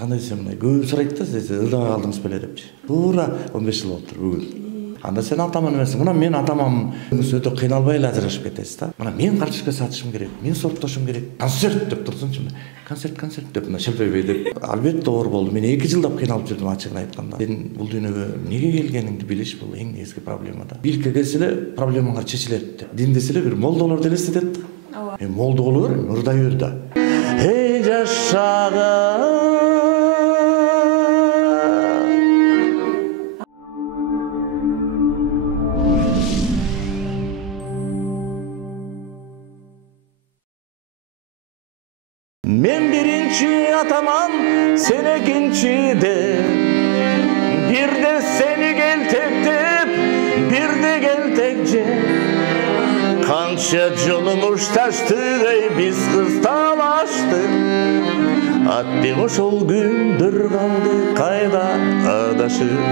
Кандай десем, мындай көп сурайт да, сиз ырдабай калдыңыз беле депчи. Туура 15 жыл болуптур бүгүн. Анда сен атаман эмесиң. Мына мен атамам өтө кыйналбай эле ажырашып кетесиз да. Мына мен карточка сатышым керек, мен соттошум керек. Концерт деп турсунчу. Концерт деп мына шелпебей деп. Албетте оор болду. Мен 2 жылдап кыйналып жүрдүм ачыгын айтканда. Сен бул дүйнөгө эмнеге келгениңди билиш бул эң негизги проблема да. Биликке келсе эле проблемаңар чечилет деп. Дин десе эле бир молдолорду элестетет да. Ооба. Молдо боло бер, ырдай бер да. Эй жашаган мен биринчи атаман, сен экинчиде. Бирде сени келтектеп, бирде келтек же. Канча жолумуш таштык, ай биз кыз талаштык. Аттың ошол күндөр калды кайда адашып.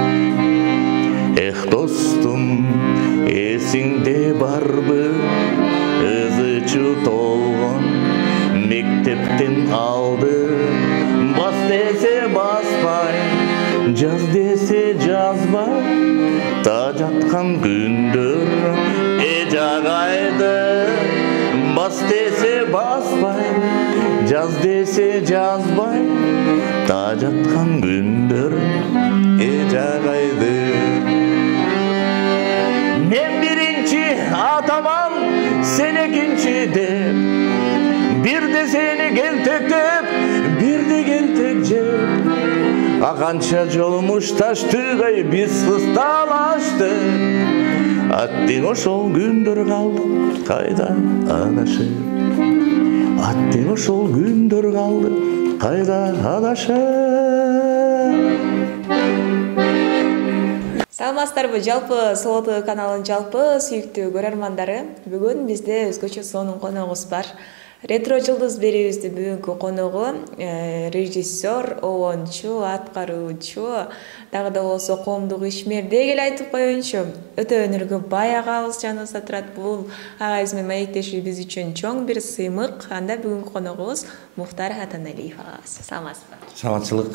Эх достум, эсиңде барбы, ызычы толгон мектептен алды. Бас десе баспай, жаз десе жазбай, та жаткан күндөр жагайды. Бас десе баспай, жаз десе жазбай, та жаткан күндөр жагайды. Мен биринчи атаман, сен экинчиде. Бирде сени келтектеп, бирде келтек же. Канча жолумуш таштык, ай биз кыз талаштык. Аттың ошол күндөр калды кайда адашып. Аттың ошол күндөр калды кайда адашып. Саламатсыздарбы, жалпы Солото каналынын жалпы сүйүктүү көрөрмандары. Бүгүн бизде өзгөчө сонун коногубуз бар. Ретро жылдыз берүүбүздүн бүгүнкү коногу режиссер, оончу, аткаруучу, дагы да болсо коомдук ишмердей эле айтып коеюнчу. Өтө өнөргө бай агабыз жаныбызда турат. Бул агабыз менен маектешүү биз үчүн чоң бир сыймык. Анда бүгүнкү коногубуз Мухтар Атаналиев агабыз. Саламатсызбы? Саламатчылык.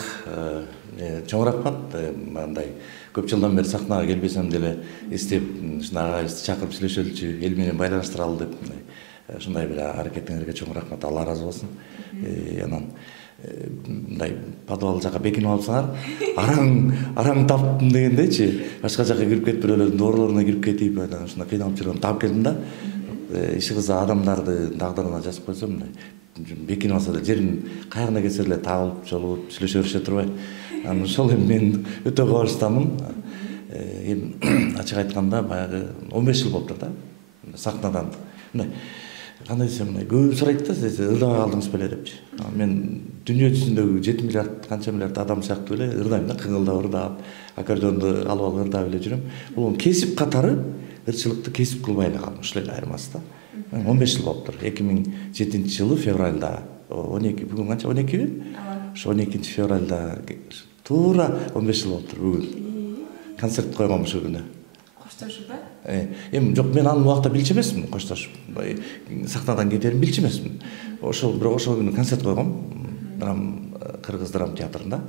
Чоң рахмат. Мындай көп жылдан бери сахнага келбесем деле издеп, агабызды чакырып сүйлөшөлүчү, эл менен байланыштыралы деп ушундай бир аракетиңерге чоң рахмат, Алла ыраазы болсун. Анан мындай подвал жака бекинип алсаңар, араң таптым дегендейчи, башка жака кирип кетип бирөөлөрдүн дооролоруна кирип кетип, анан ушундай кыйналып жүргөн таап келдим да. Иши кызы адамдарды тагдырына жазып койсом, мындай бекинип алса да жерин кайрына келсе эле табылып, жолугуп сүйлөшө берише турбайбы. Анан ошол мен өтө кубанычтамын. Ачык айтканда баягы 15 жыл болуптур да. Сахнадан кандай десем, көп сурайт да, сиз ырдабай калдыңыз беле депчи. Мен дүйнө жүзүндөгү 7 миллиард, канча миллиард адам сыяктуу эле ырдайм да, кыңылдап ырдап, аккордеонду алып ырдап эле жүрөм. Бул кесип катары ырчылыкты кесип кылбай эле калдым, ушул эле айырмасы да. 15 жыл болуптур. 2007-жылы февралда 12, бүгүн канча 12-би? Ошо 12-февралда туура 15 жыл болуптур бүгүн. Концерт койгом ушул күнү. Коштошуппу? Жок, мен аны убакта билчү эмесмин, коштошуп. Сахнадан кетерин билчү эмесмин. Бирок ошол күнү концерт койгом, Кыргыз драма театрында.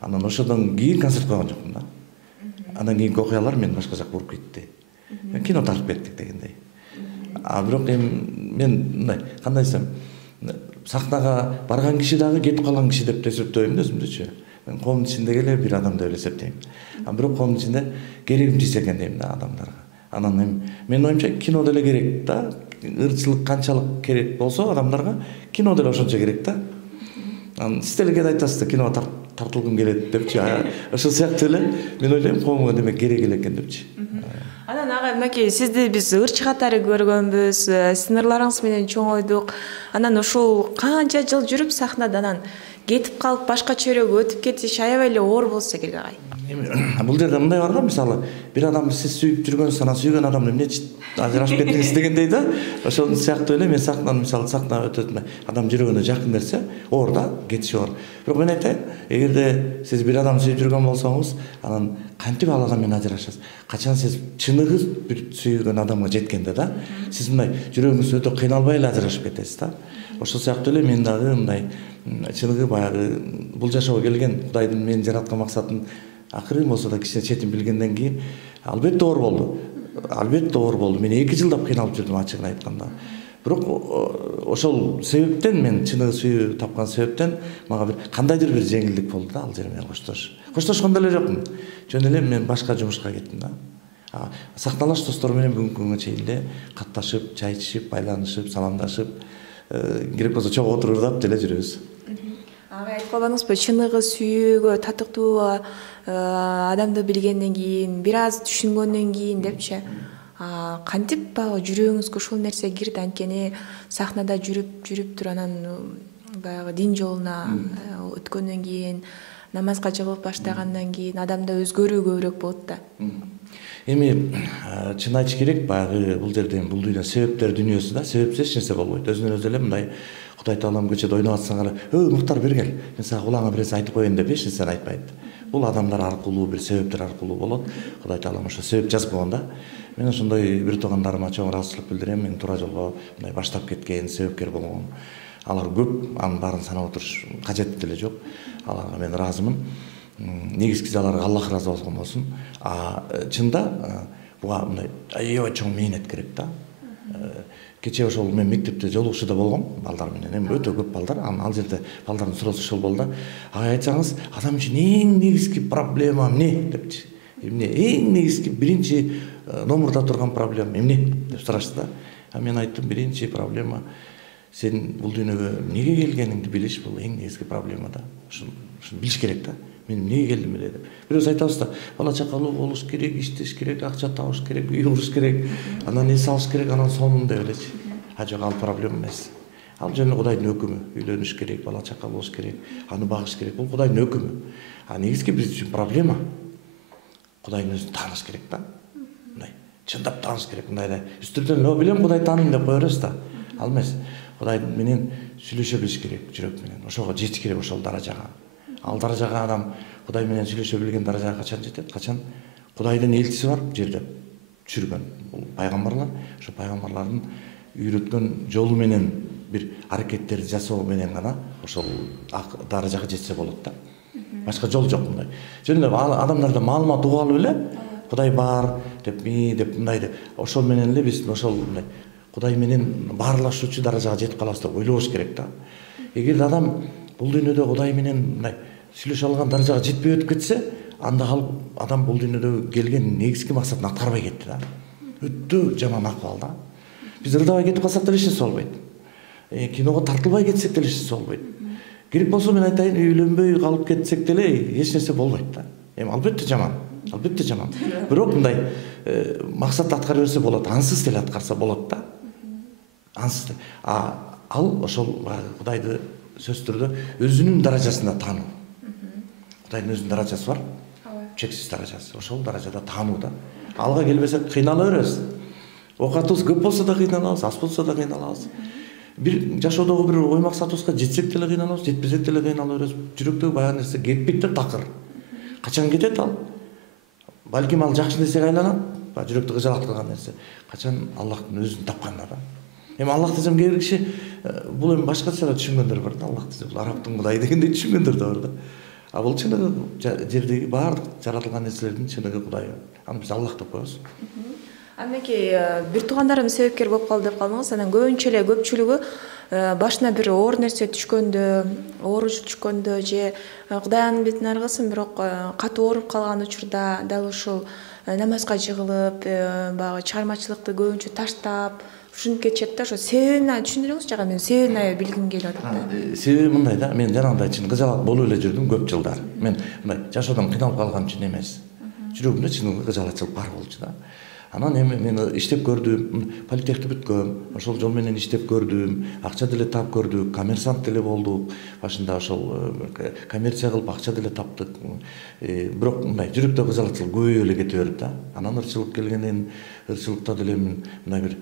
Анан ошодон кийин концерт койгон жокмун да. Андан кийинки окуялар мен башка жакка уруп кетти. Кино тартып кеттик дегендей. Бирок мен мындай, кандай десем, сахнага барган киши дагы кетип калган киши деп эсептебейм да өзүмдүчү. Мен коомдун ичиндеги эле бир адам деп эсептейм. Бирок коомдун ичинде керегимчиз экен дейм да адамдарга. Анан менин оюмча кино деле керек да. Ырчылык канчалык керек болсо адамдарга, кино деле ошончо керек да. Анан сиз деле кээде айтасыз да, киного тартылгым келет депчи. Ошол сыяктуу эле мен ойлойм, коомго демек керек эле экен депчи. Анан ага, мынакей, сизди биз ырчы катары көргөнбүз, сиздин ырларыңыз менен чоңойдук. Анан ушул канча жыл жүрүп сахнада анан кетип калып башка чөйрөгө өтүп кетиш аябай эле оор болсо керек агай. Бул жерде мындай бар да, мисалы, бир адамды сиз сүйүп жүргөнсүз, анан сүйгөн адам эмне ажырашып кеттиңиз дегендей да. Ошол сыяктуу эле мен сахнаны, мисалы, сахна өтөт, адам жүрөгүнө жакын берсе, оор да, кетиши оор. Бирок мен айтайын, эгерде сиз бир адамды сүйүп жүргөн болсоңуз, анан кантип ал адам менен ажырашасыз? Качан сиз чыныгы бир сүйгөн адамга жеткенде да, сиз мындай жүрөгүңүз өтө кыйналбай эле ажырашып кетесиз да. Ошол сыяктуу эле мен дагы мындай чыныгы баягы бул жашоого келген Кудайдын мени жараткан максатын акырын болсо да кичине четин билгенден кийин албетте оор болду. Албетте оор болду. Мен 2 жылдап кыйналып жүрдүм ачыгын айтканда. Бирок ошол себептен мен чыныгы сүйүү тапкан себептен мага бир кандайдыр бир жеңилдик болду да ал жери менен коштошкон деле жокмун. Жөн эле мен башка жумушка кеттим да. Сакталаш достор менен бүгүнкү күнгө чейин эле катташып, чай ичип, байланышып, саламдашып, керек болсо чогуу отурурдап деле жүрөбүз. Ага айтып калбадыңызбы, чыныгы сүйүүгө, татыктуу адамды билгенден кийин, бир аз түшүнгөндөн кийин депчи. Кантип баягы жүрөгүңүзгө ушул нерсе кирди? Анткени сахнада жүрүп туруп анан баягы дин жолуна өткөндөн кийин, намазга жыгылып баштагандан кийин адамда өзгөрүү көбүрөөк болот да. Эми чын айтыш керек, баягы бул жерден бул дүйнө себептер дүйнөсү да, себепсиз эч нерсе болбойт. Өзүнөн өзү эле мындай Кудай Таалам көчөдө ойноп атсаң эле, Муктар бер кел, мен сага кулаңа бир нерсе айтып коеюн деп эч нерсени айтпайт. Бул адамдар аркылуу, бир себептер аркылуу болот. Кудай Таалам ошо себеп жазып койгон да. Мен ошондой бир туугандарыма чоң ыраазычылык билдирем. Мен туура жолго мындай баштап кеткен, себепкер болгон. Алар көп, анын баарын санап отуруш кажети деле жок. Аларга мен ыраазымын. Негизгиси аларга Аллах ыраазы болгон болсун. Чында буга мындай аябай чоң мээнет керек да. Кече ошол мен мектепте жолугушууда болгом балдар менен. Эми өтө көп балдар, ал жерде балдардын суроосу ошол болду да. Агай айтсаңыз, адам үчүн эң негизги проблема эмне депчи. Эмне эң негизги биринчи номерда турган проблема эмне деп сурашты да. Мен айттым, биринчи проблема сен бул дүйнөгө эмнеге келгениңди билиш, бул эң негизги проблема да. Ушуну билиш керек да. Мен эмнеге келдим эле деп. Бирөөсү айтабыз да, бала чакалуу болуш керек, иштеш керек, акча табыш керек, үй куруш керек, анан эс алыш керек, анан сонун деп элечи. Жок, ал проблема эмес. Ал жөн эле Кудайдын өкүмү. Үйлөнүш керек, бала чака болуш керек, аны багыш керек. Бул Кудайдын өкүмү. Негизги биз үчүн проблема Кудайдын өзүн тааныш керек да. Мындай чындап тааныш керек. Мындай үстүрдөн билем Кудайды тааныйм деп кое беребиз да. Ал эмес. Кудай менен сүйлөшө билиш керек, жүрөк менен. Ошого жетиш керек, ошол даражага. Ал даражага адам Кудай менен сүйлөшө билген даражага качан жетет? Качан Кудайдын элчиси бар жерде жүргөн. Бул пайгамбарлар, ошо пайгамбарлардын үйрөткөн жолу менен бир аракеттерди жасоо менен гана ошол даражага жетсе болот да. Башка жол жок мындай. Жөн эле адамдарда маалымат угуп алып эле Кудай бар деп мындай деп ошол менен эле биз ошол мындай Кудай менен баарлашуучу даражага жетип калабыз деп ойлобуш керек да. Эгер адам бул дүйнөдө Кудай менен мындай сүйлөшө алган даражага жетпей өтүп кетсе, анда адам бул дүйнөдө келген негизги максатын аткарбай кетти да. Өтө жаман акыбал да. Биз ырдабай кетип калсак деле эч нерсе болбойт. Киного тартылбай кетсек деле эч нерсе болбойт. Керек болсо мен айтайын, үйлөнбөй калып кетсек деле эч нерсе болбойт да. Эми албетте жаман. Албетте жаман. Бирок мындай максатты аткара берсе болот, ансыз деле аткарса болот да. Ансыз. Ал ошол Кудайды сөзсүз түрдө өзүнүн даражасында таануу. Кудайдын өзүнүн даражасы бар. Чексиз даражасы. Ошол даражада таануу да. Алга келбесек кыйнала беребиз. Окатыбыз көп болсо да кыйналабыз, аз болсо да кыйналабыз. Бир жашоодогу бир ой максатыбызга жетсек деле кыйналабыз, жетпесек деле кыйнала беребиз. Жүрөктөгү баягы нерсе кетпейт да, такыр. Качан кетет ал? Балким ал жакшы нерсеге айланат. Жүрөктү кыжалат кылган нерсе. Качан Аллахтын өзүн тапканда да. Эми Аллах десем кээ бир киши бул эми башкача түшүнгөндөр бар да. Аллах десе бул арабтын Кудайы дегендей түшүнгөндөр да бар да. Бул чыныгы жердеги баардык жаратылган нерселердин чыныгы Кудайы. Аны биз Аллах деп коебуз. Анткени бир туугандарым себепкер болуп калды деп калдыңыз. Анан көбүнчө эле көпчүлүгү башына бир оор нерсе түшкөндө, ооруч түшкөндө же Кудай анын бетин аргысын, бирок катуу ооруп калган учурда дал ушул намазга жыгылып, баягы чыгармачылыкты көбүнчө таштап, ушинтип кетишет да. Ошо себебин түшүндүрүңүзчү ага, мен себебин аябай билгим келип атат да. Себеби мындай да, мен жанагындай чын кыжалат болуп эле жүрдүм көп жылдар. Мен мындай жашоодон кыйналып калган үчүн эмес. Жүрөгүмдө чыныгы кыжалатчылык бар болчу да. Анан эми мен иштеп көрдүм, политехти бүткөм, ошол жол менен иштеп көрдүм, акча деле таап көрдүк, коммерсант деле болдук. Башында ошол коммерция кылып акча деле таптык. Бирок мындай жүрөктө кыжалатчылык көбөйүп эле кете берди да. Анан ырчылык келгенден ырчылыкта деле мен мындай бир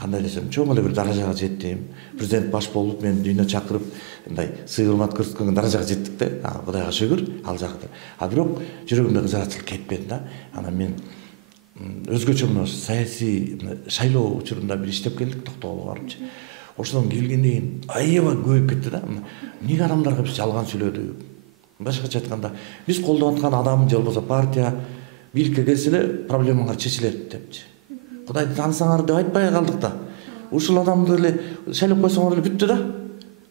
кандай десем, чоң эле бир даражага жеттим. Президент баш болуп мен дүйнө чакырып, мындай сый урмат көрсөткөн даражага жеттик да. Кудайга шүгүр, ал жакта. Бирок жүрөгүмдө кыжалатчылык кетпеди да. Анан мен өзгөчө мына саясий шайлоо учурунда бир иштеп келдик, Токтогулга барыпчы. ошодон келгенден кийин аябай көбөйүп кетти да. Эмнеге адамдарга биз жалган сүйлөдүк? Башкача айтканда, биз колдонуп аткан адам же болбосо партия бийликке келсе эле проблемаңар чечилет депчи. Кудайды таанысаңар деп айтпай калдык да. Ушул адамды эле шайлап койсоңор эле бүттү да.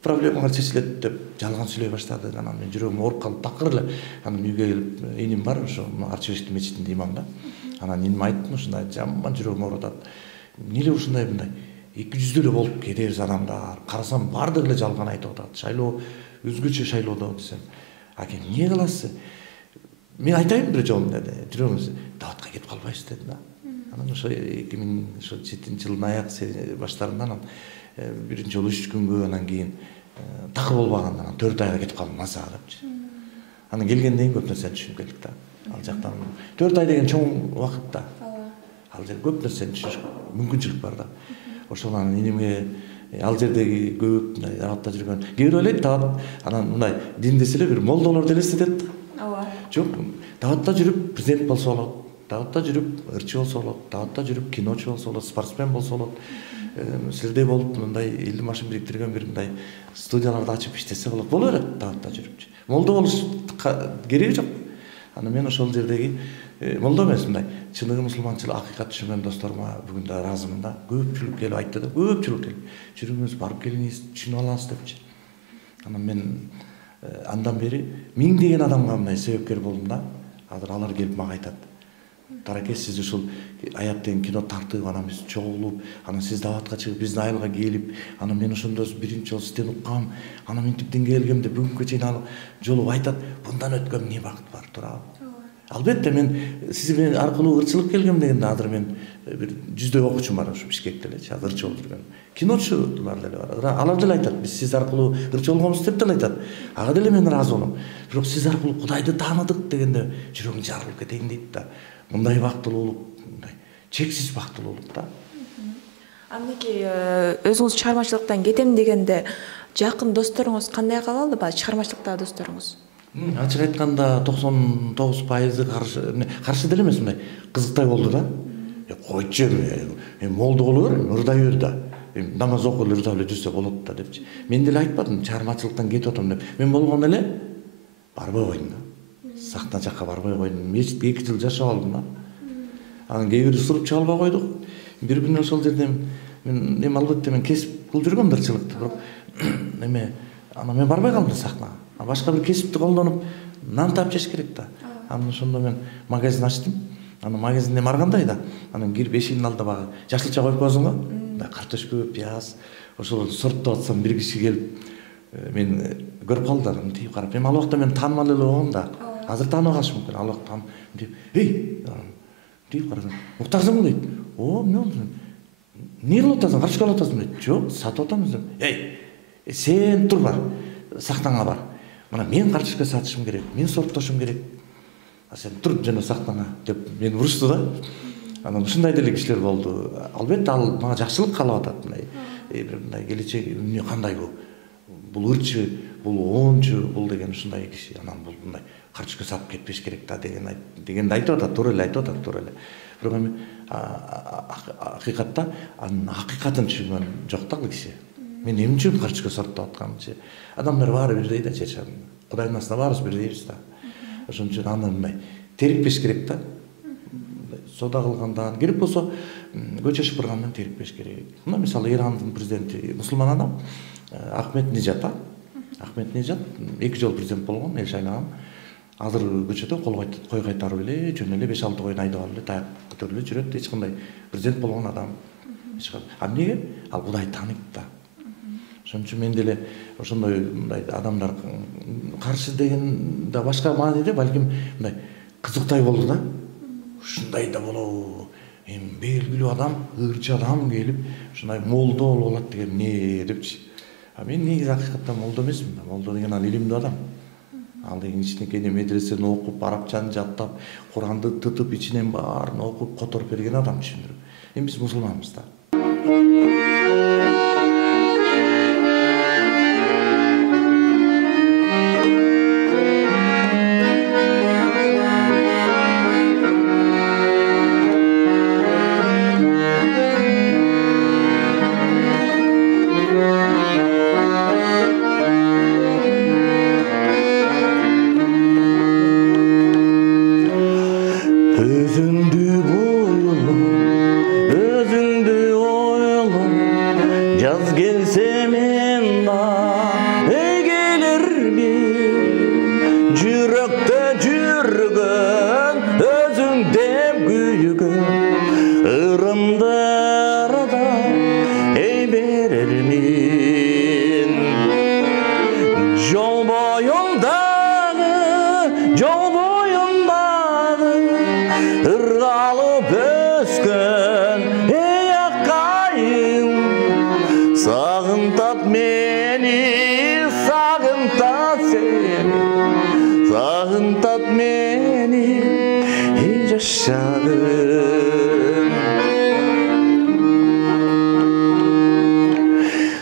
Проблемаңар чечилет деп жалган сүйлөй баштады. Анан мен жүрөгүм ооруп калып такыр эле. Анан үйгө келип, иним бар, ошо Арчыбештин мечитинде имам да. Анан иниме айттым, ушундай жаман жүрөгүм ооруп атат. Эмне ушундай мындай 200 эле болуп кетебиз адамдар. Карасам баардыгы эле жалган айтып атат. Шайлоо өзгөчө шайлоодо десем, аке эмне кыласыз? Мен айтайын бир жолу деди. Жүрөгүңүз даватка кетип калбайсыз деди да. Анан ошо 2007-жылдын аяк баштарында анан биринчи жолу 3 күнгө, анан кийин такыр болбаган, анан 4 айга кетип калдым маса депчи. Анан келгенден кийин көп нерсени түшүнүп келдик да. Ал жактан 4 ай деген чоң убакыт да. Ал жерде көп нерсени түшүнүш мүмкүнчүлүк бар да. Ошол анан инимге ал жердеги көп мындай даватта жүргөн. Кээ бирөө ойлойт дават анан мындай дин десе эле бир молдолорду элестетет да. Ооба. Жок, даватта жүрүп президент болсо болот. Даватта жүрүп ырчы болсо болот. Даватта жүрүп киночу болсо болот, спортсмен болсо болот. Силердей болуп мындай элди машин бириктирген бир мындай студияларды ачып иштесе болот. Боло берет даватта жүрүпчү. Молдо болуш кереги жок. Анан мен ошол жердеги молдо эмес, мындай чыныгы мусулманчылык акыйкат түшүнгөн досторума бүгүн да ыраазымын да. Көпчүлүк келип айтты да, көпчүлүк келип. Жүрүңүз, барып келиңиз, түшүнүп аласыз депчи. Анан мен андан бери миңдеген адамга мындай себепкер болдум да. Азыр алар келип мага айтат. Тараке, сиз ушул аяп деген кино тартып, анан биз чогулуп, анан сиз даватка чыгып, биздин айылга келип, анан мен ошондо биринчи жолу сизден уккам, анан мынтип динге келгем деп бүгүнкү чейин ал жолу айтат. Bundan өткөн эмне бакыт бар, туурабы? Албетте мен сиз менен аркылуу ырчылык келгем дегенде азыр мен бир 100дөй окуучум бар ушу Бишкекте элечи, азыр ырчы болуп жүргөн. Киночулар деле бар. Алар деле айтат, биз сиз аркылуу ырчы болгонбуз деп деле айтат. Ага деле мен ыраазы болом. Бирок сиз аркылуу Кудайды тааныдык дегенде жүрөгүм жарылып кетейин дейт да. Мындай бактылуулук, мындай чексиз бактылуулук да. Амнеки өзүңүз чыгармачылыктан кетем дегенде жакын досторуңуз кандай калды ба? Чыгармачылыктагы досторуңуз? Ачык айтканда 99% каршы деле эмес, мындай кызыктай болду да. Койчу эми молдо боло бер, ырдай бер да. Намаз окуп ырдап эле жүрсө болот да депчи. Мен деле айтпадым чыгармачылыктан кетип атам деп. Мен болгон эле барбай койдум да. Сахна жакка барбай койдум. Мечитте 2 жыл жашап алдым да. Анан кээ бир суруп чыга албай койдук. Бир күнү ошол жерде мен эми албетте мен кесип кылып жүргөм ырчылыкты, бирок эме анан мен барбай калдым сахнага. Башка бир кесипти колдонуп нан таап жеш керек да. Анан ошондо мен магазин ачтым. Анан магазинде эме аргандай да. Анан кирип эшигинин алдына багы жашылча коюп коесуң го. Мындай картошка, пияз, ошол сорттоп атсам бир киши келип мен көрүп калдылар, мынтип карап. Эми ал убакта мен таанымал эле болгом да. Азыр тааныбай калышы мүмкүн. Ал убакта мынтип, "Эй!" мынтип карасам, "Уктарсыңбы?" дейт. "О, эмне болду?" "Эмне кылып атасың? Картошка алып атасың?" дейт. "Жок, сатып атам" десем. "Эй, сен тур бар, сахнаңа бар. Мына мен картошка сатышым керек, мен сорттошум керек. А сен тур жана сахнаңа" деп мени урушту да. Анан ушундай деле кишилер болду. Албетте ал мага жакшылык каалап атат, мындай бир мындай келечек эмне кандай бул ырчы, бул оончу, бул деген ушундай киши. Анан бул мындай картошка сатып кетпеш керек да дегенди айтып атат, туура эле айтып атат, туура эле. Бирок эми акыйкатта анын акыйкатын түшүнгөн жок да ал киши. Мен эмне үчүн картошка сатып атканымчы. Адамдар баары бирдей да чечем. Кудайдын астында баарыбыз бирдейбиз да. Ошон үчүн аны мындай терикпеш керек да. Сода кылгандан керек болсо көчө шыпыргандан терикпеш керек. Мына мисалы Ирандын президенти мусулман адам Ахмед Нижат. Ахмед Нижат 2 жолу президент болгон, эл шайнаган. Азыр көчөдө кой кайтарып эле, жөн эле 5-6 койун айдап алып эле таяк көтөрүп эле жүрөт, эч кандай президент болгон адам. А эмнеге? Ал Кудайды тааныйт да. Ошон үчүн мен деле ошондой мындай адамдар каршы деген да башка мааниде балким мындай кызыктай болду да. Ушундай да болобу? Эми белгилүү адам, ырчы адам келип, ушундай молдо болуп алат деген эмне депчи. А мен негизи акыйкатта молдо эмесмин. Молдо деген ал илимдүү адам. Ал деген кичинекей медресени окуп, арабчаны жаттап, Куранды тытып, ичинен баарын окуп, которуп берген адам түшүндүрүп. Эми биз мусулманбыз да. сагынтат мени эй жашагым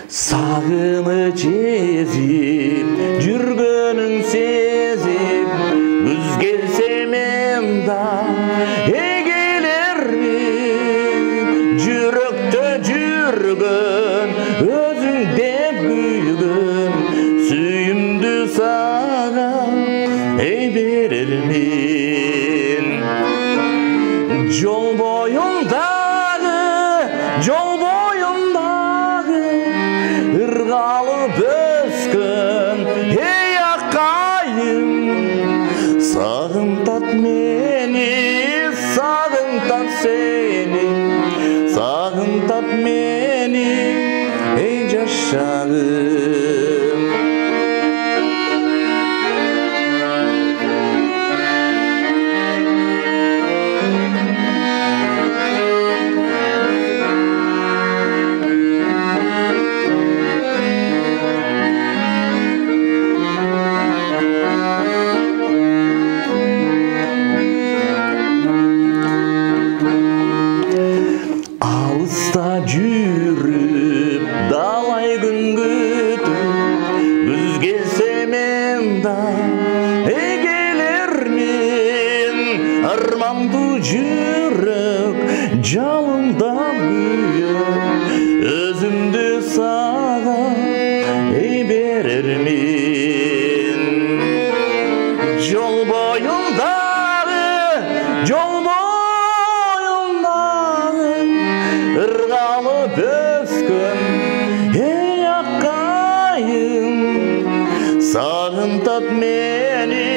сагыныч эзип жүргөнүң сезип күз келсе мен да эгелермин жүрөктө жүргөн өзүң деп күйгөн сүйүмдү сага эй берермин жол боюндагы ыргалып өскөн эй акайым сагынтат мени сагынтат сени сагынтат мени эй жашагым алыста жүрүп далай күн күтүп күз келсе мен да эгелермин армандуу жүрөк жалындап күйөп өзүмдү сага эй берермин жол боюндагы ыргалып өскөн эй акайым сагынтат мени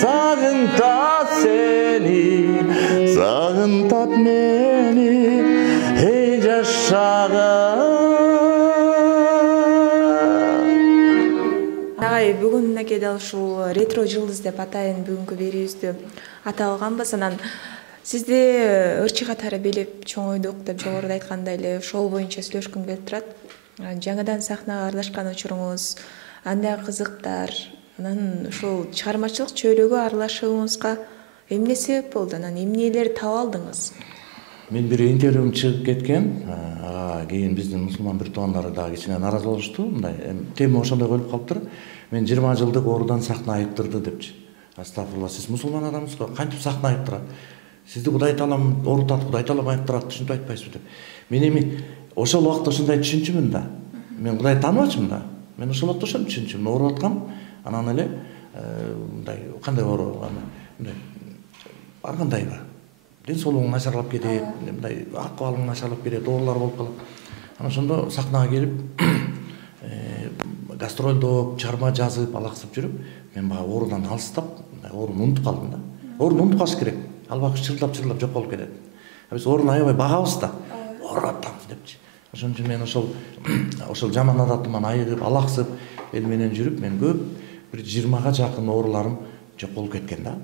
сагынтат сени сагынтат мени эй жашагым агай бүгүн мынакей дал ушул ретро жылдыз деп атайын бүгүнкү берүүбүздү ата алганбыз. Анан сизди ырчы катары билип чоңойдук деп жогоруда айткандай эле ошол боюнча сүйлөшкүм келип турат. Жаңадан сахнага аралашкан учуруңуз андай кызыктар, анан ушул чыгармачылык чөйрөгө аралашууңузга эмне себеп болду, анан эмнелерди таап алдыңыз? Мен бир интервьюм чыгып кеткен, кийин биздин мусулман бир туугандары дагы кичине нааразы болушту. Мындай тема ошондой болуп калыптыр. Мен 20 жылдык оорудан сахна айыптырды депчи. Астагфирулла, сиз мусулман адамсыз го, кантип сахна айыптырат? Сизди Кудай Таалам оорутат, Кудай Таалам айыптырат, түшүнүп айтпайсызбы деп. Мен эми ошол убакта ошондой түшүнчүмүн да. Мен Кудайды тааныбачымын да. Мен ошол убакта ошону түшүнчүмүн, ооруп аткам. Анан эле мындай кандай оору, мындай ар кандайбы ден соолугуң начарлап кетет, мындай акыбалың начарлап кетет, оорулар болуп калат. Анан ошондо сахнага келип гастролдоп, чыгарма жазып, алаксып жүрүп, мен баягы оорудан алыстап, ооруну унутуп калдым да. Ооруну унутуп калыш керек. Албак чырылдап жок болуп кетет. Биз ооруну аябай багабыз да. Ооруп атабыз депчи. Ошон үчүн мен ошол жаман адатыман айыгып, алаксып, эл менен жүрүп, мен көп бир 20га жакын ооруларым жок болуп кеткен да.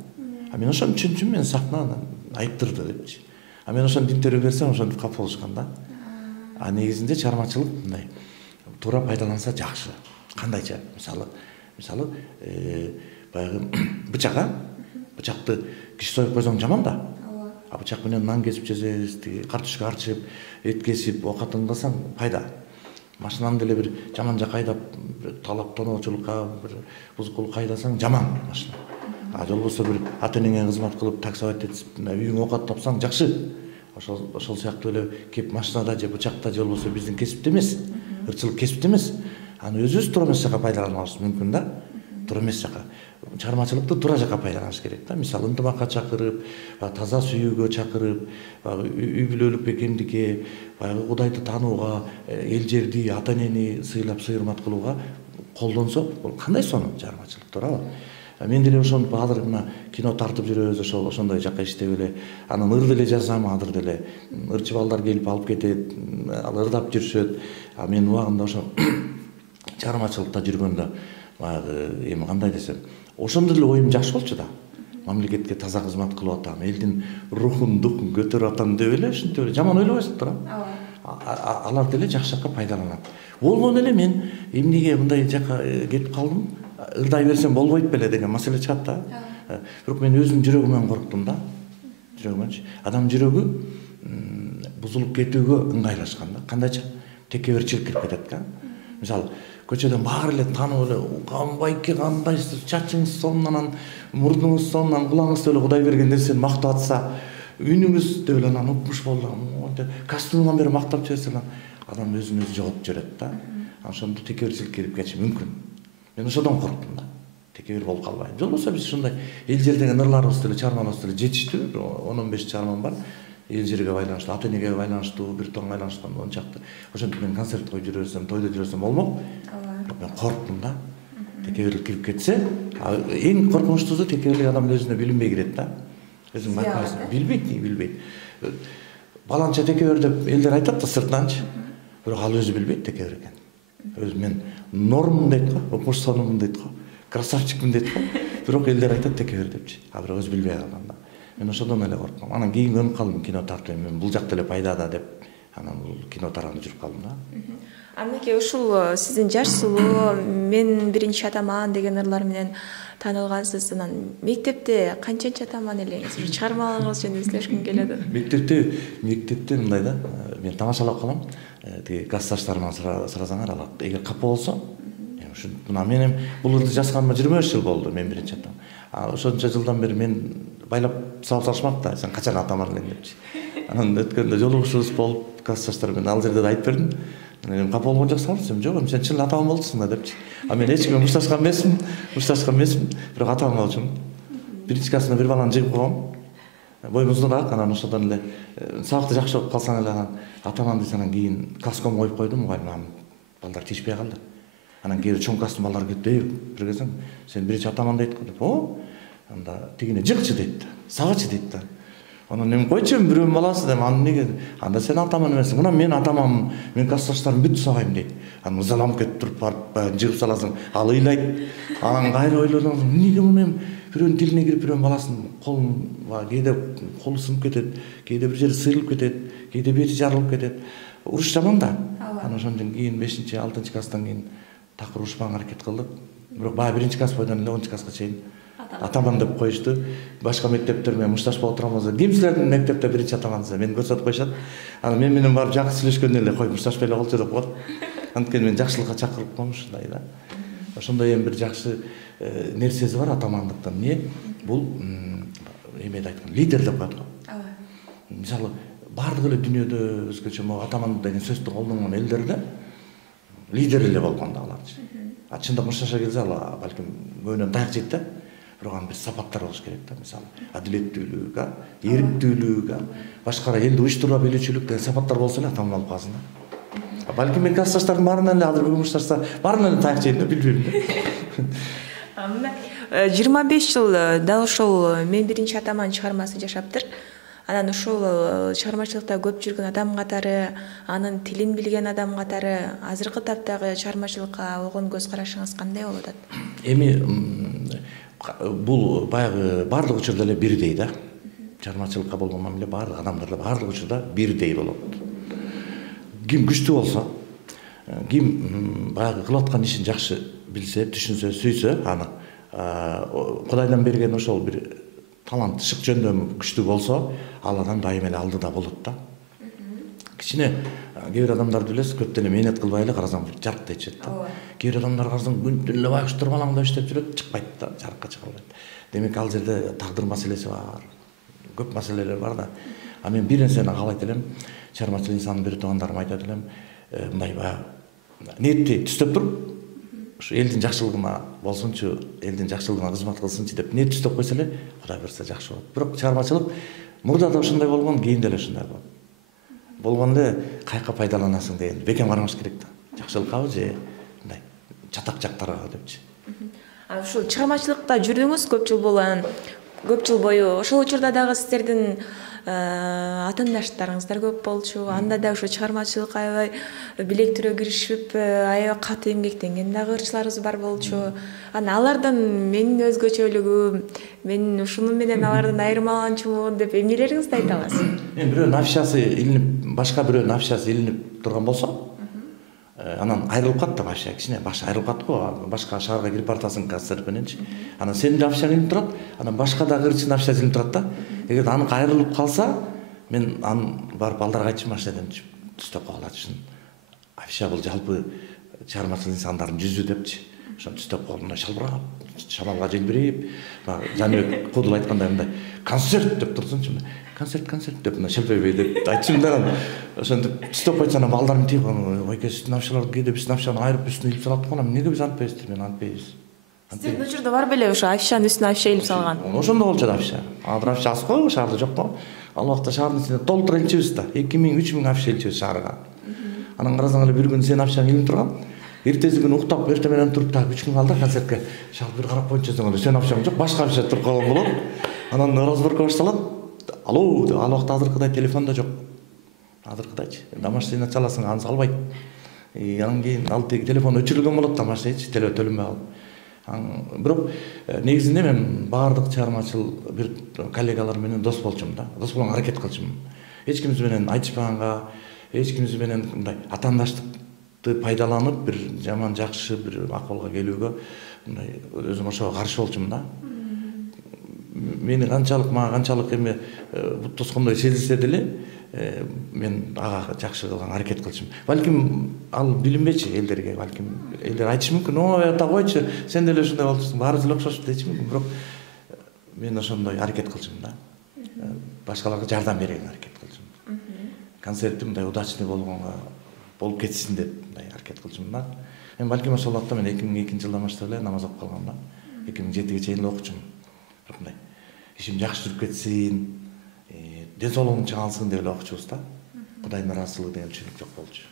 Мен ошону түшүнчүм, мен сахна айыптырды депчи. Мен ошону интервью берсем, ошентип кап болушкан да. Негизинде чыгармачылык мындай туура пайдаланса жакшы. Кандайча? Мисалы баягы бычакты киши союп койсоң жаман да. Бычак менен нан кесип жесеңиз, картошка арчып, эт кесип, оокатын кылсаң пайда. Машинаны деле бир жаман жакка айдап, талап тоноочулукка, бир бузукулукка айдасаң жаман машина. Же болбосо бир ата-энеңе кызмат кылып, таксовать этип, үйүңө оокат тапсаң жакшы. Ошол сыяктуу эле кеп машинада же бычакта же болбосо биздин кесипте эмес, ырчылык кесипте эмес. Аны өзүбүз туура эмес жака пайдаланабыз мүмкүн да. Туура эмес жака. Чыгармачылыкты туура жака пайдаланыш керек да. Мисалы ынтымакка чакырып, таза сүйүүгө чакырып, үй бүлөлүк бекемдикке, баягы Кудайды таанууга, эл жерди, ата-энени сыйлап, сыйырмат кылууга колдонсо, бул кандай сонун чыгармачылык, туурабы? Мен деле ошентип азыр мына кино тартып жүрөбүз, ошондой жакка иштеп эле, анан ыр деле жазам, азыр деле ырчы балдар келип алып кетет, ал ырдап жүрүшөт. Мен убагында ошо чыгармачылыкта жүргөндө баягы эми кандай десем, ошондой эле оюм жакшы болчу да. Мамлекетке таза кызмат кылып атам, элдин рухун, духун көтөрүп атам деп эле, ушинтип эле жаман ойлобойсуң туура. Алар деле жакшы жакка пайдаланат. Болгону эле мен эмнеге мындай жакка кетип калдым? ырдай берсем болбойт беле деген маселе чыгат да. Бирок мен өзүм жүрөгүмөн корктум да. Жүрөгүмөнчү. Адам жүрөгү бузулуп кетүүгө ыңгайлашкан да. Кандайча текеберчилик кирип кетет да. Мисалы, көчөдөн баары эле таанып эле камбайке кандайсыз, чачыңыз сонунан, мурдуңуз сонунан, кулаңыз эле Кудай берген нерсени мактап атса, үнүңүз деп эле анан укмуш болду. Костюмдан бери мактап жиберсе адам өзүн өзү жоготуп жиберет да. Ошондо текеберчилик кирип кетиши мүмкүн. Мен ошодон корктум да. Текебер болуп калбайын. Же болбосо биз ушундай эл жердеги ырларыбыз деле, чарманыбыз деле жетиштүү. 10-15 чарман бар. Эл жерге байланыштуу, ата энеге байланыштуу, бир тоң байланыштуу ончакты. Ошентип мен концерт коюп жүрө берсем, тойдо жүрө берсем болмок. Мен корктум да. Текеберлик кирип кетсе, эң коркунучтуусу текеберлик адамдын өзүнө билинбей кирет да. Өзүң байкайсың, билбейт. Баланча текебер деп элдер айтат да сыртынанчы. Бирок ал өзү билбейт текебер экен. Өзү мен норммун дейт го, укмуш сонумун дейт го, красавчикмин дейт го. Бирок элдер айтат текебер депчи. А бирок өзү билбей калган да. Мен ошодон эле коркком. Анан кийин көрүп калдым кино тартып, мен бул жакта эле пайдада деп, анан бул кино тарабына жүрүп калдым да. Анткени ушул сиздин жаш сулуу, мен биринчи атаман деген ырлар менен таанылгансыз. Анан мектепте канчанчы атаман элеңиз? Ушу чыгармаларыңыз жөнүндө сүйлөшкүм келет. Мектепте мындай да, мен тамашалап калам. Тиги классташтарыман суразаңар, алар эгер капа болсо, мына менин бул ырды жазганыма 25 жыл болду, мен биринчи атаман. Ошончо жылдан бери мен байлап сабак салышмак да, сен качан атаман элең депчи. Анан өткөндө жолугушубуз болуп, классташтар менен ал жерде да айтып бердим. Мен капа болгон жок салам, сен жок, сен чын атаман болдусуң да депчи. Мен эч кимге мушташкан эмесмин, бирок атаман болчумун. Биринчи классында бир баланы жыгып койгом. Боюм узунаак, анан ошодон эле сабакты жакшы окуп калсаң эле атаман дейсиң, анан кийин класском коюп койдум, мугалим балдар тийишпей калды. Анан кээ бир чоң класстын балдары келип, бир кезең сен биринчи атаман дейт го деп. Анда тигине жыгчы дейт, сабачы дейт да. Анан мен койчу, бирөөнүн баласы дем, аны неге? Анда сен атаман эмессиң. Мына мен атаманмын, мен классташтарым бүт сабайм дейт. Анан ызаланып кетип туруп барып жыгып саласың, ал ыйлайт. Анан кайра ойлоносуң, эмнеге муну бирөөнүн тилине кирип, бирөөнүн баласынын колун кээде колу сынып кетет, кээде бир жери сыйрылып кетет, кээде бети жарылып кетет. Уруш жаман да. Анан ошондон кийин 5-6 класстан кийин такыр урушпаганга аракет кылдык. Бирок баягы 1-класс бойдон эле 10-класска чейин атаман деп коюшту. Башка мектептер менен мушташ болуп турганбыз. Кимсилердин мектепте биринчи атамансыз? Мени көрсөтүп коюшат. Анан мен менен барып жакшы сүйлөшкөндө эле кой мушташпай эле болчу деп коет. Анткени мен жакшылыкка чакырып коем ушундай да. Ошондой эми бир жакшы нерсеси бар атамандыктын. Эмне? Бул эмеде айткан лидер деп коет го. Мисалы, баардык эле дүйнөдө өзгөчө атаман деген сөздү колдонгон элдерде лидер эле болгон да аларчы. Чындап мушташа келсе, ал балким көбүнөн таяк жейт да. Бирок анын бир сапаттары болуш керек да. Мисалы, адилеттүүлүк, эриктүүлүк, башкара элди уюштуруа билүүчүлүк деген сапаттар болсо эле атаман болуп калсын да. Балким мен классташтардын баарынан эле азыр бүгүн мушташса, баарынан эле таяк жейм да, билбейм да. Мына 25 жыл дал ошол мен биринчи атаман чыгармасы жашаптыр. Анан ушул чыгармачылыкта көп жүргөн адам катары, анын тилин билген адам катары азыркы таптагы чыгармачылыкка болгон көз карашыңыз кандай болуп атат? Эми бул баягы баардык учурда эле бирдей да. Чыгармачылыкка болгон мамиле баардык адамдарда баардык учурда бирдей болот. Ким күчтүү болсо, ким баягы кылып аткан ишин жакшы билсе, түшүнсө, сүйсө, аны Кудайдан берген ошол бир талант, шык жөндөмү күчтүү болсо, ал адам дайым эле алдыда болот да. Кичине кээ бир адамдарды билесиз, көп деле мээнет кылбай эле карасаң бир жарык течет да. Кээ бир адамдар карасаң күн эле байкуш турмалаңда иштеп жүрөт, чыкпайт да, жарыкка чыга албайт. Демек ал жерде тагдыр маселеси бар. Көп маселелер бар да. Мен бир нерсени каалайт элем, чыгармачыл инсандын бири туугандарым айтат элем, мындай баягы ниетти түздөп туруп, ушу элдин жакшылыгына болсунчу, элдин жакшылыгына кызмат кылсынчы деп ниет түздөп койсо эле, Кудай буйрса жакшы болот. Бирок чыгармачылык мурда да ушундай болгон, кийин деле ушундай болот. Болгон эле каяка пайдаланасың деген бекем карамаш керек да. Жакшылыккабы же мындай чатак жактарга депчи. Ушул чыгармачылыкта жүрдүңүз көп жыл бою. Ошол учурда дагы сиздердин атаандаштарыңыздар көп болчу. Анда да ошо чыгармачылыкка аябай билектирөө киришип, аябай катуу эмгектенген дагы ырчыларыбыз бар болчу. Анан алардан менин өзгөчөлүгүм, мен ушуну менен алардан айырмаланчумун деп эмнелериңизди айта аласыз? Бирөөнүн афишасы илинип, башка бирөөнүн афишасы илинип турган болсо, Анан айрылып калды вообще, кичине башы айрылып калды го, башка шаарга кирип баратасың концерт мененчи. Анан сенин афишаң илинип турат, анан башка дагы ырчын афишасы илинип турат да. Эгер аныкы айрылып калса, мен аны барып алдарга айтчумун, машина демчи, түстөп койгулачы. Афиша бул жалпы чыгармачыл инсандардын жүзү депчи. Ошону түстөп коюп, мына шалбырап, шамалга желбиреп, Жаныбек Кудул айткандай мындай концерт деп турсунчу. Концерт деп мына шелпебей деп айтчумун да. Ошентип түстөп койсо анан балдарым тип, ойке сиздин афишаларды кээде биздин афишаны айырып үстүнө илип салат го, эмнеге биз антпайбыз деп, мен антпайбыз. Сиздердин учурда бар беле ошо афишанын үстүнө афиша илип салган? Ошондо болчу да афиша. Азыр афиша аз го, шаарда жок го. Ал убакта шаардын ичинде толтура илчүбүз да. 2000-3000 афиша илчүбүз шаарга. Анан карасаң эле бир күн сенин афишаң илинип турган. Эртеси күнү уктап, эрте менен туруп, так 3 күн калды концертке. Шал бир карап коюнчусуң эле сенин афишаң жок, башка афиша туруп калган болот. Анан разборка башталат. Алло, ал убакта азыркыдай телефон да жок. Азыркыдайчы. Домашний чаласың, аны салбайт. Анан кийин ал теги телефон өчүрүлгөн болот, домашнийчи, төлөнбөй калып. Бирок негизинде мен баардык чыгармачыл бир коллегалар менен дос болчумун да. Дос болгонго аракет кылчумун. Эч кимибиз менен айтышпаганга, эч кимибиз менен мындай атаандаштыкты пайдаланып, бир жаман жакшы бир акылга келүүгө мындай өзүм ошого каршы болчумун да. Мени мага канчалык эме бут тоскондой сезилсе деле, мен ага жакшы кылганга аракет кылчумун. Балким ал билинбечи элдерге, балким элдер айтышы мүмкүн, ата койчу, сен деле ушундай болчусуң, баарыбыз эле окшош дечи мүмкүн, бирок мен ошондой аракет кылчумун да. Башкаларга жардам берейин аракет кылчумун. Концертим мындай удачный болуп кетсин деп мындай аракет кылчумун да. Мен балким ошол убакта мен 2002-жылдан баштап эле намаз окуп калгам да. 2007-ге чейин эле окучумун. Бирок мындай ишим жакшы жүрүп кетсин, ден соолугум чыңалсын деп эле окучубуз да. Кудайдын ыраазычылыгы деген түшүнүк жок болчу.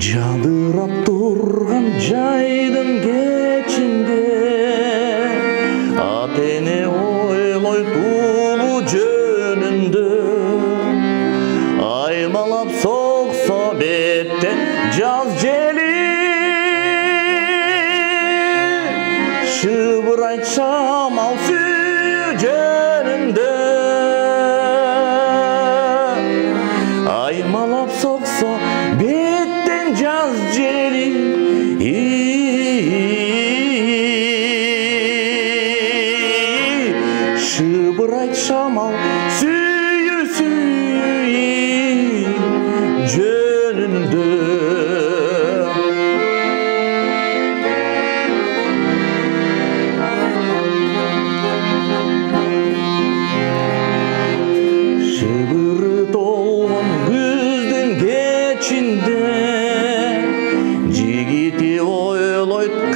Жадырап турган жайдын кечинде ата эне ойлойт улуу жөнүндө, аймалап соксо беттен жаз жели, шыбырайт шамал сүйүү жөнүндө, аймалап соксо jaz jeli, şıbırayt şamal süyü jönündö. Şıbırı dolgun güzdün geçinde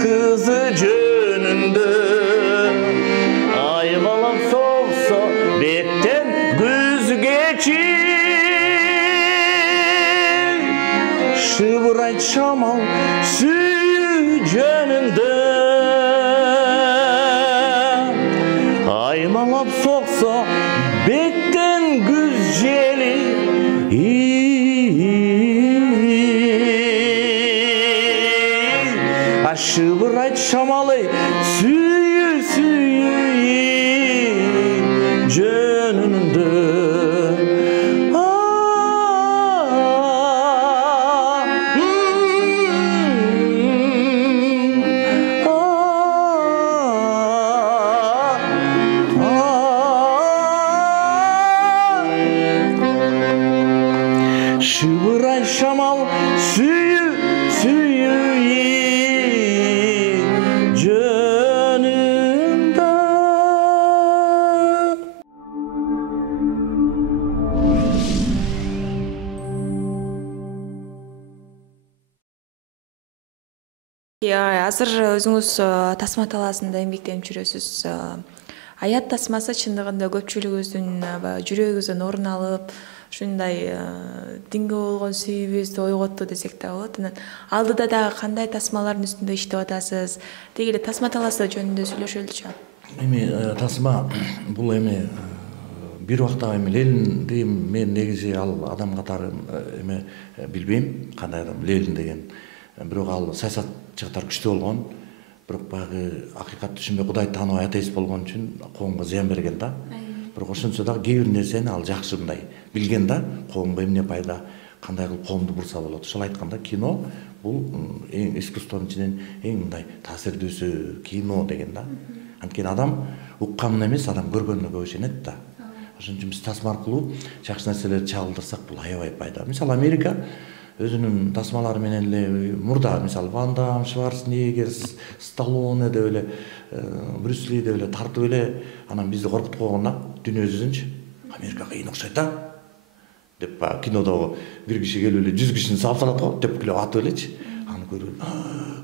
kızı jönündö, aymalap soksa betten güz geçir, şıbırayt şamal süyü jönündö, aymalap soksa betten güz jeli, şıbırayt şamalı süyü jönündö. Şıbırayt şamal süyü Азыр өзүңүз тасма талаасында эмгектенип жүрөсүз. Аят тасмасы чындыгында көпчүлүгүбүздүн жүрөгүбүздөн орун алып, ушундай динге болгон сүйүүбүздү ойготту десек да болот. Анан алдыда дагы кандай тасмалардын үстүндө иштеп атасыз? Деги эле тасма талаасы жөнүндө сүйлөшөлүчү. Эми тасма бул эми бир убакта эми Ленин дейм, мен негизи ал адам катары эми билбейм кандай адам Ленин деген. Бирок ал саясатчы катары күчтүү болгон. Бирок баягы акыйкатты түшүнбөй Кудайды тааныбай атеист болгон үчүн коомго зыян берген да. Бирок ошентсе дагы кээ бир нерсени ал жакшы мындай билген да, коомго эмне пайда, кандай кылып коомду бурса болот. Ошол айтканда кино бул эң искусствонун ичинен эң мындай таасирдүүсү кино деген да. Анткени адам укканын эмес, адам көргөнүнө көп ишенет да. Ошон үчүн биз тасма аркылуу жакшы нерселерди чагылдырсак бул аябай пайда. Мисалы Америка өзүнүн тасмалары менен эле мурда, мисалы Ван Дам, Шварценеггер, Сталлоне деп эле, Брюс Ли деп эле тартып эле анан бизди коркутуп койгон да, дүйнө жүзүнчү. Америка кыйын окшойт да деп кинодогу бир киши келип эле 100 кишини салып салат го, тепкилеп атып элечи. Аны көрүп,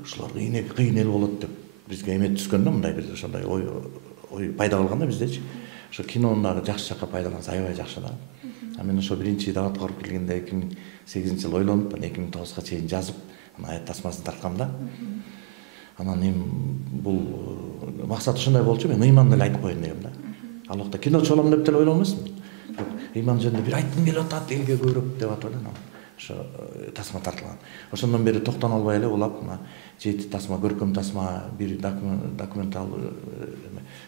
ушулар кыйын эл болот деп бизге эмет түскөн да, мындай бир ошондой ой пайда кылган да биздечи. Ошо кинонун дагы жакшы жакка пайдаланса аябай жакшы да. Мен ошо биринчи даватка барып келгенде 2008-жылы ойлонуп, 2009-га чейин жазып, анан аят тасмасын тарткам да. Анан эми бул максат ошондой болчу, мен ыйман эле айтып коеюн дегем да. Ал убакта киночу болом деп деле ойлогон эмесмин. Ыйман жөнүндө бир айткым келип атат, элге көрүп деп атып эле ошо тасма тартылган. Ошондон бери токтоно албай эле улап, мына 7 тасма, көркөм тасма, бир документалдуу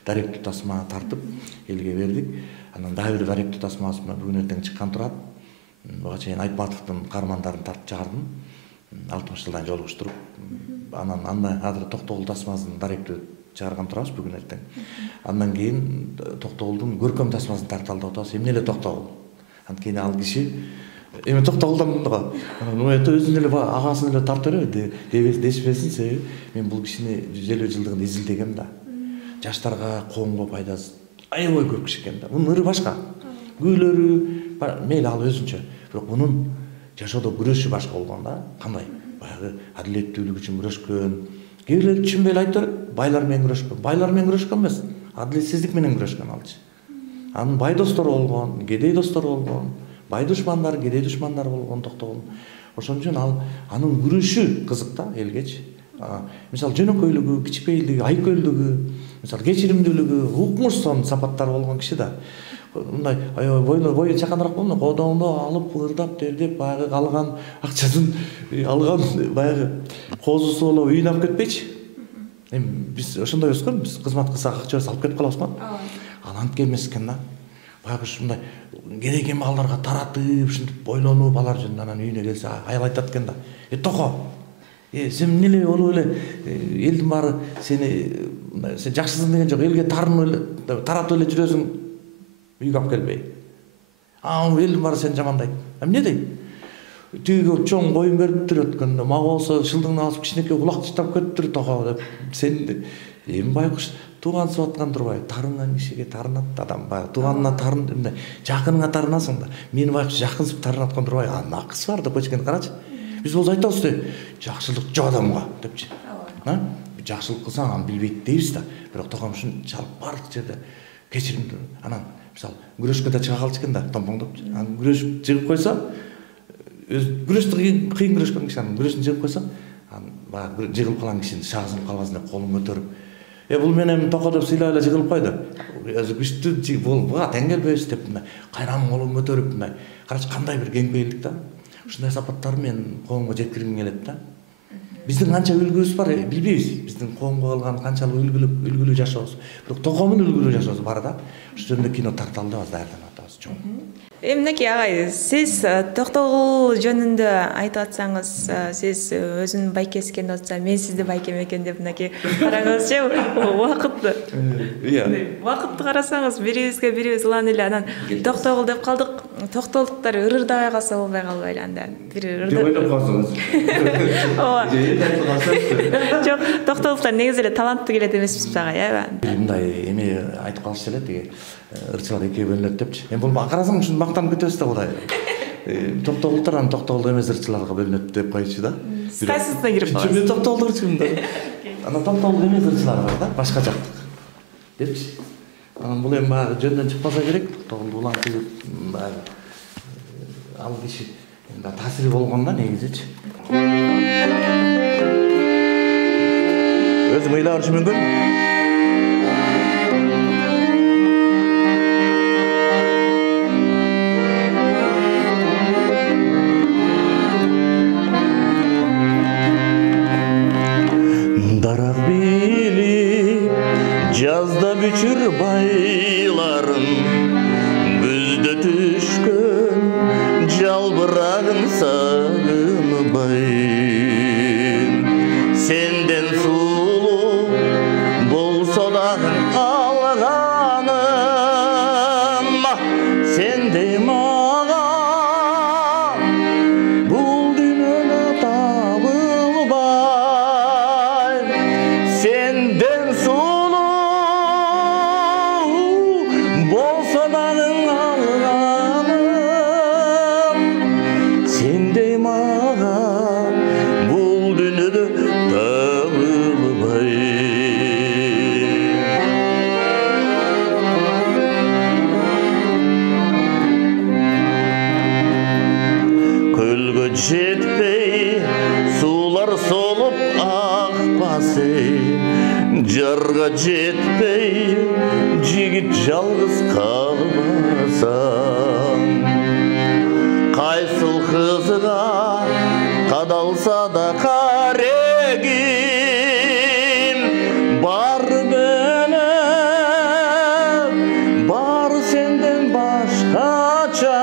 даректүү тасма тартып элге бердик. Анан дагы бир даректүү тасмасы бүгүн эртең чыккан турат. Буга чейин Айтматовдун каармандарын тартып чыгардым. 60 жылдан жолугуштуруп. Анан азыр Токтогул тасмасын даректүү чыгарган турабыз бүгүн эртең. Андан кийин Токтогулдун көркөм тасмасын тарталы деп атабыз. Эмне эле Токтогул? Анткени ал киши эми Токтогулдан го. Анан өзүнүн эле агасын эле тартып береби дешпесин, себеби мен бул кишини 150 жылдыгын изилдегем да. Жаштарга, коомго пайдасы аябай көп киши экен да. Мунун ыры башка. Күйлөрү мейли ал өзүнчө. Бирок мунун жашоодо күрөшү башка болгон да. Кандай? Баягы адилеттүүлүк үчүн күрөшкөн. Кээ бирлер түшүнбөй эле айтып берет. Байлар менен күрөшкөн. Байлар менен күрөшкөн эмес. Адилетсиздик менен күрөшкөн алчы. Анын бай достору болгон, кедей достору болгон. Бай душмандары, кедей душмандары болгон Токтогул. Ошон үчүн анын күрөшү кызык да элгечи. Мисалы жөнөкөйлүгү, кичпейлиги, айкөлдүгү, мисалы кечиримдүүлүгү, укмуш сапаттары болгон киши да. Мындай бою чаканыраак болду, кодоңдо алып ырдап, тердеп, баягы алган акчасын алган баягы козусу болуп үйүнө алып кетпейчи. Эми биз ошондой өскөнбүз, кызмат кылсак акча берсе алып кетип калабыз го. Ал антип эмес экен да. Баягы ушундай керек эмаларга таратып, ушинтип ойлонуп алар жөнүндө анан үйүнө келсе аял айтат экен да. Токо, сен эмне эле болуп эле элдин баары сен жакшысың деген жок, элге таратып эле жүрөсүң, үйгө алып келбей. Элдин баары сени жамандайт. Эмне дейт? Тиги чоң коюн бериптир өткөндө, мага болсо шылдыңды алып кичинекей кулак тыштап кетиптир Токо деп. Сен эми байкуш туугансып аткан турбай, тарынган кишиге тарынат адам. Тууганына тарын, жакыныңа тарынасың да. Мени байкуш жакынсып тарынып аткан турбай, анын акысы бар деп койчу экен, карачы. Биз болсо айтабыз да, жакшылык жок адамга депчи. Жакшылык кылсаң аны билбейт дейбиз да. Бирок Током ушун чалып бардык жерде кечиримдүү. Анан мисалы күрөшкө да чыга калчу экен да, томпоңдоп. Анан күрөшүп чыгып койсо, күрөштү кыйын күрөшкөн киши анын күрөшүн жыгып койсо, анан баягы жыгылып калган кишинин шагызынып калбасын деп колун көтөрүп, бул менен Токо деп сыйлап эле жыгылып койду. Өзү күчтүү буга тең келбейбиз деп кайран колун көтөрүп, карачы кандай бир кеңпейилдик да. Ушундай сапаттарды мен коомго жеткиргим келет да. Биздин канча үлгүбүз бар билбейбиз. Биздин коомго кылган канчалык үлгүлүү жашообуз. Бирок Токомдун үлгүлүү жашоосу бар да. Ошол жөнүндө кино тарталы деп даярданып атабыз чоң. Эмнеки агай, сиз Токтогул жөнүндө айтып атсаңыз, сиз өзүнүн байкеси экен деп атса, мен сизди байкем экен деп мынакей караңызчы, убакытты. Убакытты карасаңыз, бирибиз улан эле анан Токтогул деп калдык. Токтогулдуктар ырырдабай калса болбой калбайлы анда. Бир ырдап ойлоп калсаңыз. Жок, Токтогулдуктар негизи эле таланттуу келет эмеспизби агай, мындай эми айтып калышчу эле тиги ырчылар экөө бөлүнөт депчи. Эми бул карасаң ушун мактанып кетебиз да кудай. Токтогулдуктар анан Токтогул эмес ырчыларга бөлүнөт деп койчу да. Кайсысына кирип каласыз? Мен Токтогул ырчымын да. Анан Токтогул эмес ырчылар бар да, башка жактык. Депчи. Анан бул эми баягы жөндөн чыкпаса керек, Токтогул улантып баягы ал киши таасири болгон да негизичи. Өзүм ыйлап жүрүш мүмкүн. Дарак били жазда бүчүр байларын, күздө түшкөн жалбырагын сагынбай. Сенден сулуу болсо дагы алганым, сендей мага бул дүйнөдө табылбай. Сенден сулуу болсо дагы алганым, сендей мага бул дүйнөдө табылбай. Көлгө жетпей суулар солуп акпасы, жарга жетпей жигит жалгыз калбаса, кайсыл кызга кадалса да карегим, бары бөлөп бары сенден башкача.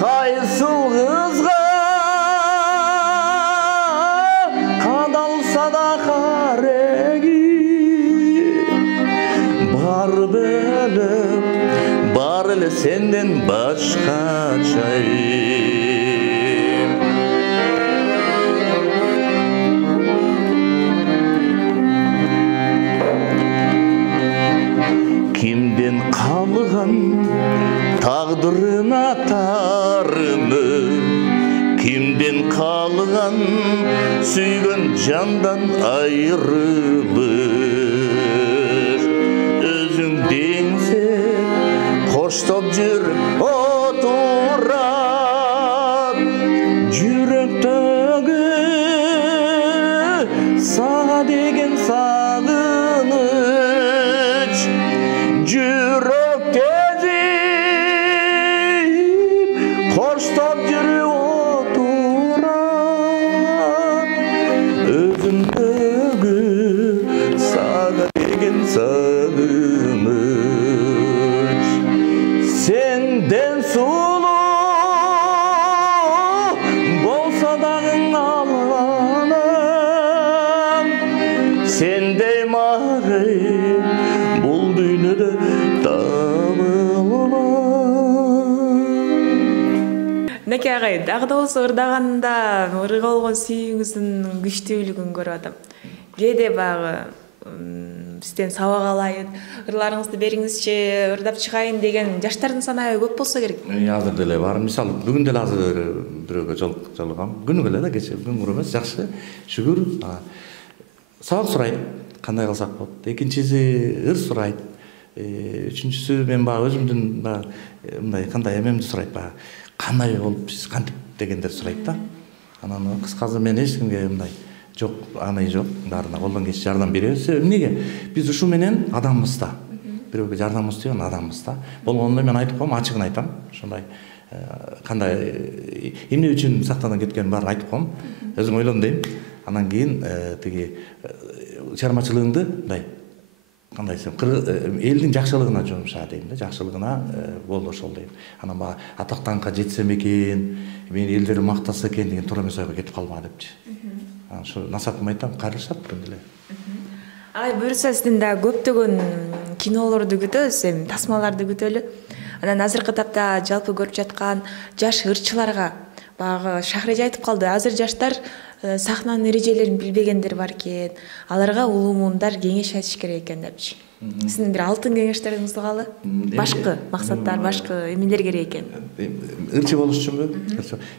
Кайсыл кызга кадалса да карегим, бары бөлөп бары эле сенден башкача. Кимден калган тагдырына тарымы, кимден калган сүйгөн жандан айрылыш. Өзүң деңсеп коштоп жүрүп отурат, жүрөктөгү сага деген сагыныч. Жүрөк кезип коштоп жүрүп отурат, өзүмдөгү сага деген сагыныч. Сенден сулуу болсо дагы алганым, сендей мага бул дүйнөдө табылбай. Неке агай, дагы да болсо ырдаганында ырга болгон сүйүүңүздүн күчтүүлүгүн көрүп атам. Кээде баягы сизден сабак алайын, ырларыңызды бериңизчи, ырдап чыгайын деген жаштардын санабы көп болсо керек. Азыр деле бар. Мисалы бүгүн деле азыр бирөөгө жолугам. Күнү эле да, кече күнгүр эмес, жакшы. Шүгүр. Сабак сурайт, кандай кылсак болот. Экинчиси ыр сурайт. Үчүнчүсү мен баягы өзүмдүн мындай кандай эмемди сурайт, баягы кандай болуп биз кантип дегендер сурайт да. Анан кыскасы мен эч кимге мындай жок, аны жок, баарына колдон келишинче жардам беребиз. Эмнеге? Биз ушу менен адамбыз да. Бирөөгө жардам издеген адамбыз да. Болгондо мен айтып коем, ачыгын айтам. Ошондой кандай эмне үчүн сактадан кеткенин баарын айтып коем. Өзүм ойлон дейм. Анан кийин тиги чыгармачылыгыңды мындай кандай десем, элдин жакшылыгына жумша дейм да, жакшылыгына болду ошол дейм. Анан баягы атактанга жетсем экен, мени элдер мактаса экен деген туура эмес ойго кетип калма депчи. Ошо насаатымды айтам, кайрылышат бүгүн деле. Ай, буюрса сизден да көптөгөн кинолорду күтөбүз, эми тасмаларды күтөлү. Анан азыркы тапта жалпы көрүп жаткан жаш ырчыларга баягы Шахрежа айтып калды, азыр жаштар сахнанын эрежелерин билбегендер бар экен, аларга улумундар кеңеш айтыш керек экен депчи. Сиздин бир алтын кеңештериңиз калы? Башкы максаттар, башкы эмелер керек экен? Ырчы болуш үчүнбү?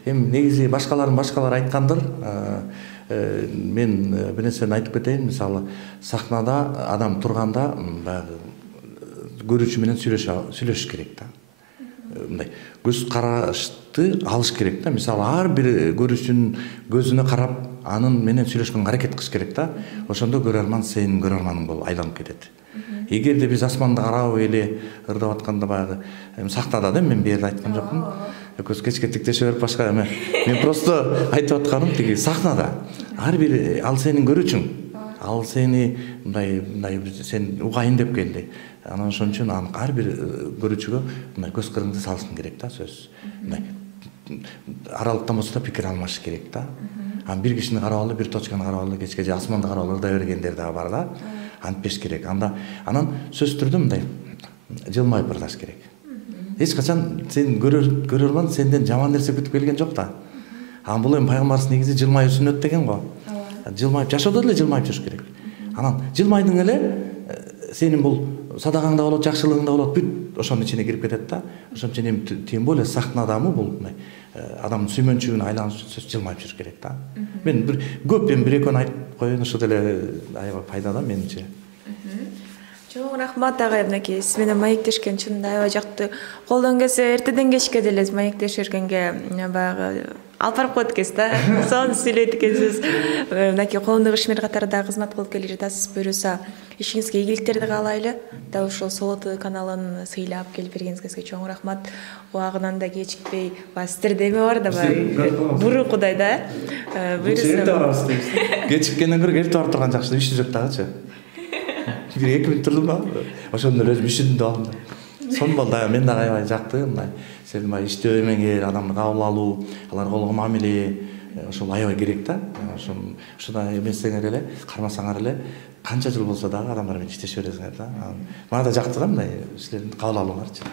Эми негизи башкалар айткандыр. Мен бир нерсени айтып кетейин. Мисалы, сахнада адам турганда баягы көрүүчү менен сүйлөшүш керек да. мындай көз карашты алыш керек да. Мисалы ар бир көрүүчүнүн көзүнө карап, анын менен сүйлөшкөнгө аракет кылыш керек да. Ошондо көрөрман сенин көрөрманың болуп айланып кетет. Эгерде биз асманды карап эле ырдап атканда баягы сахнада да, мен берде айткан жокмун. Көз кечке тиктеше берип башка мен просто айтып атканым тиги сахнада ар бир ал сенин көрүүчүң. Ал сени мындай сен угайын деп келди. Анан ошон үчүн ар бир көрүүчүгө мындай көз кырыңды салышың керек да, сөз. Мындай аралыктан болсо да пикир алмаш керек да. Анан бир кишини карап алып, бир точканы карап алып, кечке же асманды карап алып ырдай бергендер дагы бар да. Антпеш керек. Анан сөз түрдө мындай жылмайып ырдаш керек. Эч качан сен көрөрман сенден жаман нерсе күтүп келген жок да. Анан бул эми пайгамбарыбыз негизи жылмайып сүннөт деген го. Жылмайып жашоодо деле жылмайып жүрүш керек. Анан жылмайдың эле сенин бул садагаңда болот, жакшылыгыңда болот, бүт ошонун ичине кирип кетет да. Ошон үчүн эми тем более сахнадамы бул мындай адамдын сүймөнчүгүнө айланып сөз жылмайып жүрүш керек да. Мен көп бир экөөнү айтып коеюн, ошо деле аябай пайда да менимче. Чоң рахмат агай, мынакей сиз менен маектешкен чынында аябай жакты. Колдон келсе эртеден кечке деле маектешергенге баягы алып барып коет экенсиз да. Сонун сүйлөйт экенсиз. Мынакей коомдук ишмер катарында кызмат кылып келе жатасыз. Буюрса ишиңизге ийгиликтерди каалайлы. Дал ушул Солото каналын сыйлап келип бергениңизге чоң рахмат. Убагынан да кечикпей, сиздерде эме бар да баягы бурукудай да. Буюрса кечиккенден көрө эртеп барып турган жакшы, иши жок дагычы. Бир 2 мүнөт турдум да. Ошондон өзүм ишидим да алдым. Сонун болду. Мен дагы аябай жакты, мындай сен мындай иштөө эмеңер, адамды кабыл алуу, аларга болгон мамиле, ошол аябай керек да. Ошондо эмесеңер эле, кармасаңар эле, канча жыл болсо дагы адамдар менен иштеше бересиңер да. Мага да жакты да мындай силердин кабыл алууңарчы.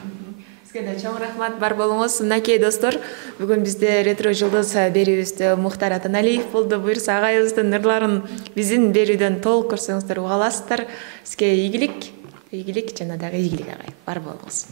Сизге да чоң рахмат, бар болуңуз. Мынакей достор, бүгүн бизде ретро жылдыз берүүбүздө Мухтар Атаналиев болду. Буюрса агайыбыздын ырларын биздин берүүдөн толук көрсөңүздөр уга аласыздар. Сизге ийгилик жана дагы ийгилик агай. Бар болуңуз.